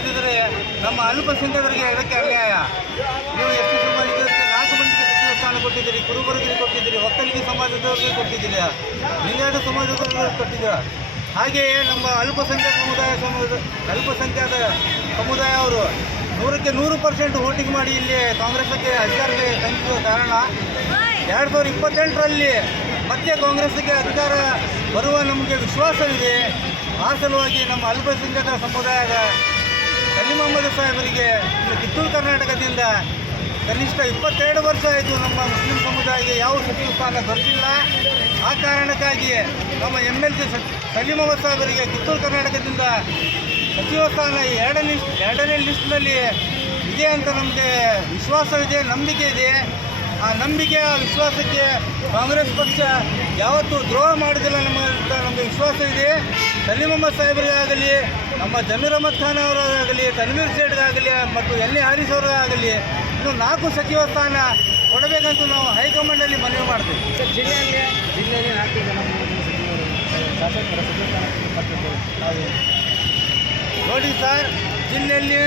ಬರೆದಿದ್ರೆ ನಮ್ಮ ಅಲ್ಪಸಂಖ್ಯಾತರಿಗೆ ಇದಕ್ಕೆ ಅನ್ಯಾಯ. ನೀವು ಎಷ್ಟು ಸಮಾಜದವರಿಗೆ 4 ಮಂದಿಗೆ ಸಚಿವ ಸ್ಥಾನ ಕೊಟ್ಟಿದ್ದೀರಿ, ಕುರುಬರಿಗೆ ಕೊಟ್ಟಿದ್ದೀರಿ, ಒಕ್ಕಲಿಗ ಸಮಾಜದವರಿಗೆ ಕೊಟ್ಟಿದ್ದೀರಿ, ಲಿಂಗಾಯತ ಸಮಾಜದವರಿಗೆ ಕೊಟ್ಟಿದ್ದೀರ. ಹಾಗೆಯೇ ನಮ್ಮ ಅಲ್ಪಸಂಖ್ಯಾತ ಸಮುದಾಯ ಅವರು 100ಕ್ಕೆ 100% ವೋಟಿಂಗ್ ಮಾಡಿ ಇಲ್ಲಿ ಕಾಂಗ್ರೆಸ್ಗೆ ಅಧಿಕಾರಕ್ಕೆ ತಂದಿರುವ ಕಾರಣ 2028ರಲ್ಲಿ ಮತ್ತೆ ಕಾಂಗ್ರೆಸ್ಗೆ ಅಧಿಕಾರ ಬರುವ ನಮಗೆ ವಿಶ್ವಾಸವಿದೆ. ಆ ಸಲುವಾಗಿ ನಮ್ಮ ಅಲ್ಪಸಂಖ್ಯಾತ ಸಮುದಾಯದ ಸಲೀಂ ಅಹ್ಮದ್ ಸಾಹೇಬರಿಗೆ ಕಿತ್ತೂರು ಕರ್ನಾಟಕದಿಂದ ಕನಿಷ್ಠ 22 ವರ್ಷ ಆಯಿತು ನಮ್ಮ ಮುಸ್ಲಿಂ ಸಮುದಾಯಕ್ಕೆ ಯಾವ ಸಚಿವ ಸ್ಥಾನ ದೊರೆತಿಲ್ಲ. ಆ ಕಾರಣಕ್ಕಾಗಿ ನಮ್ಮ MLC ಸಲೀಂ ಅಹ್ಮದ್ ಸಾಹೇಬರಿಗೆ ಕಿತ್ತೂರು ಕರ್ನಾಟಕದಿಂದ ಸಚಿವ ಸ್ಥಾನ ಎರಡನೇ ಲಿಸ್ಟ್ನಲ್ಲಿ ಇದೆ ಅಂತ ನಮಗೆ ವಿಶ್ವಾಸವಿದೆ, ನಂಬಿಕೆ ಇದೆ. ಆ ನಂಬಿಕೆ, ಆ ವಿಶ್ವಾಸಕ್ಕೆ ಕಾಂಗ್ರೆಸ್ ಪಕ್ಷ ಯಾವತ್ತೂ ದ್ರೋಹ ಮಾಡೋದಿಲ್ಲ ನಮಗೆ ವಿಶ್ವಾಸ ಇದೆ. ಸಲೀಂ ಅಹ್ಮದ್ ಸಾಹೇಬರಿಗಾಗಲಿ, ನಮ್ಮ ಜಮೀರ್ ಅಹ್ಮದ್ ಖಾನ್ ಅವರಾಗಲಿ, ತನ್ವೀರ್ ಸೇಠ್ಗಾಗಲಿ ಮತ್ತು ಎಲ್.ಎ. ಹಾರಿಸ್ ಅವರಾಗಲಿ ಇನ್ನು 4 ಸಚಿವ ಸ್ಥಾನ ಕೊಡಬೇಕಂತ ನಾವು ಹೈಕಮಾಂಡಲ್ಲಿ ಮನವಿ ಮಾಡ್ತೀವಿ. ಸರ್, ಜಿಲ್ಲೆಯಲ್ಲಿ 4 ಜನ ಶಾಸಕರ ಸಚಿವ ಸ್ಥಾನ ನೋಡಿ ಸರ್, ಜಿಲ್ಲೆಯಲ್ಲಿ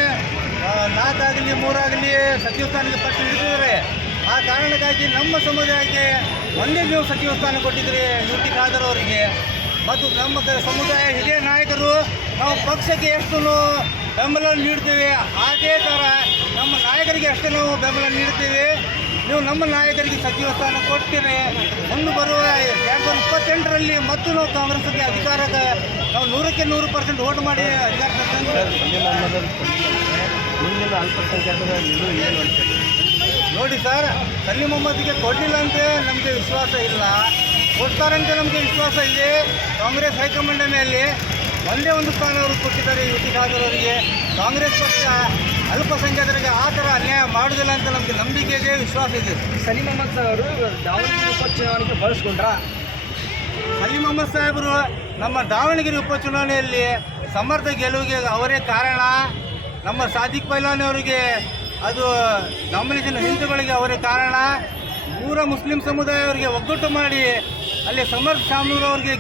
4 ಆಗಲಿ 3 ಆಗಲಿ ಸಚಿವ ಸ್ಥಾನಕ್ಕೆ ಪಟ್ಟು ಹಿಡಿದಿದ್ದಾರೆ. ಆ ಕಾರಣಕ್ಕಾಗಿ ನಮ್ಮ ಸಮುದಾಯಕ್ಕೆ ಒಂದೇ ನೀವು ಸಚಿವ ಸ್ಥಾನ ಕೊಟ್ಟಿದ್ದೀರಿ UT ಖಾದರ್ ಅವರಿಗೆ. ಮತ್ತು ನಮ್ಮ ಸಮುದಾಯ ಹಿರಿಯ ನಾಯಕರು ನಾವು ಪಕ್ಷಕ್ಕೆ ಎಷ್ಟು ಬೆಂಬಲ ನೀಡ್ತೀವಿ, ಅದೇ ಥರ ನಮ್ಮ ನಾಯಕರಿಗೆ ಅಷ್ಟೇ ನಾವು ಬೆಂಬಲ ನೀಡ್ತೀವಿ. ನೀವು ನಮ್ಮ ನಾಯಕರಿಗೆ ಸಚಿವ ಸ್ಥಾನ ಕೊಡ್ತೀರಿ. ಮುಂದೆ ಬರುವ 2028ರಲ್ಲಿ ಮತ್ತು ನಾವು ಕಾಂಗ್ರೆಸ್ಗೆ ಅಧಿಕಾರಕ್ಕೆ ನಾವು 100ಕ್ಕೆ 100% ವೋಟ್ ಮಾಡಿ ಅಧಿಕಾರಕ್ಕೆ ನೋಡಿ ಸರ್, ಸಲೀಂ ಅಹ್ಮದ್ಗೆ ಕೊಡಲಿಲ್ಲ ಅಂತ ನಮಗೆ ವಿಶ್ವಾಸ ಇಲ್ಲ, ಕೊಡ್ತಾರಂತ ನಮಗೆ ವಿಶ್ವಾಸ ಇದೆ. ಕಾಂಗ್ರೆಸ್ ಹೈಕಮಾಂಡ್ ಮೇಲೆ ಒಂದೇ ಒಂದು ಸ್ಥಾನ ಅವರು ಕೊಟ್ಟಿದ್ದಾರೆ UT ಖಾದರ್ ಅವರಿಗೆ. ಕಾಂಗ್ರೆಸ್ ಪಕ್ಷ ಅಲ್ಪಸಂಖ್ಯಾತರಿಗೆ ಆ ಥರ ಅನ್ಯಾಯ ಮಾಡೋದಿಲ್ಲ ಅಂತ ನಮಗೆ ನಂಬಿಕೆ ಇದೆ, ವಿಶ್ವಾಸ ಇದೆ. ಸಲೀಂ ಅಹ್ಮದ್ ಅವರು ದಾವಣಗೆರೆ ಉಪಚುನಾವಣೆಗೆ ಬಳಸ್ಕೊಂಡ್ರ? ಸಲೀಂ ಅಹ್ಮದ್ ಸಾಹೇಬರು ನಮ್ಮ ದಾವಣಗೆರೆ ಉಪಚುನಾವಣೆಯಲ್ಲಿ ಸಮರ್ಥ ಗೆಲುವಿಗೆ ಅವರೇ ಕಾರಣ. ನಮ್ಮ ಸಾದಿಕ್ ಪೈಲ್ವಾನ್ ಅವರಿಗೆ ಅದು ನಾಮಿನೇಷನ್ ಹಿಂದೂಗಳಿಗೆ ಅವರೇ ಕಾರಣ. ಪೂರ ಮುಸ್ಲಿಂ ಸಮುದಾಯವರಿಗೆ ಒಗ್ಗಟ್ಟು ಮಾಡಿ ಅಲ್ಲಿ ಸಮರ್ಥ ಶಾಮನೂರ್ ಅವರಿಗೆ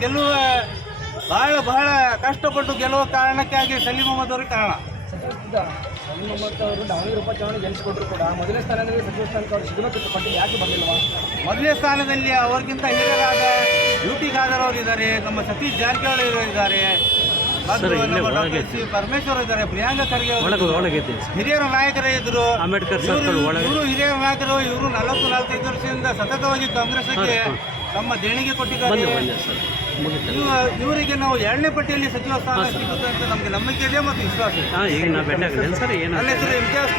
ಬಹಳ ಕಷ್ಟಪಟ್ಟು ಗೆಲ್ಲುವ ಕಾರಣಕ್ಕಾಗಿ ಸಲೀಂ ಅಹ್ಮದ್ ಅವ್ರಿಗೆ ಕಾರಣ. ಸಲೀಂ ಅಹ್ಮದ್ ಅವರು ದಾವಣಗೆರೆ ಉಪಚುನಾವಣೆ ಗೆಲ್ಲಿಸಿಕೊಟ್ರು ಕೂಡ ಮೊದಲನೇ ಸ್ಥಾನದಲ್ಲಿ ಸಚಿವ ಸ್ಥಾನಕ್ಕೆ ಅವರು ಸಿಗಬೇಕಿತ್ತು, ಪಟ್ಟಿಗೆ ಯಾಕೆ ಬರಲಿಲ್ವಾ? ಮೊದಲನೇ ಸ್ಥಾನದಲ್ಲಿ ಅವ್ರಿಗಿಂತ ಹಿರಿಯರಾದ UT ಖಾದರ್ ಅವರು ಇದ್ದಾರೆ, ನಮ್ಮ ಸತೀಶ್ ಜಾರಕಿಹೊಳಿ ಅವರು ಇದ್ದಾರೆ, ಮತ್ತು ನಮ್ಮ ಡಾಕ್ಟರ್ ಸಿ ಪರಮೇಶ್ವರ್ ಇದ್ದಾರೆ, ಪ್ರಿಯಾಂಕಾ ಖರ್ಗೆ ಹಿರಿಯರ ನಾಯಕರೇ ಇದ್ರು. ಇವರು ಹಿರಿಯರ ನಾಯಕರು. ಇವರು 40-45 ವರ್ಷದಿಂದ ಸತತವಾಗಿ ಕಾಂಗ್ರೆಸ್ಗೆ ನಮ್ಮ ದೇಣಿಗೆ ಕೊಟ್ಟಿದ್ದಾರೆ. ಇವರಿಗೆ ನಾವು 2ನೇ ಪಟ್ಟಿಯಲ್ಲಿ ಸಚಿವ ಸ್ಥಾನ ಸಿಗುತ್ತೆ ಅಂತ ನಮಗೆ ನಂಬಿಕೆ ಇದೆ ಮತ್ತು ವಿಶ್ವಾಸ ಇದೆ. ನನ್ನ ಹೆಸರು ಇಮ್ತಿಯಾಜ್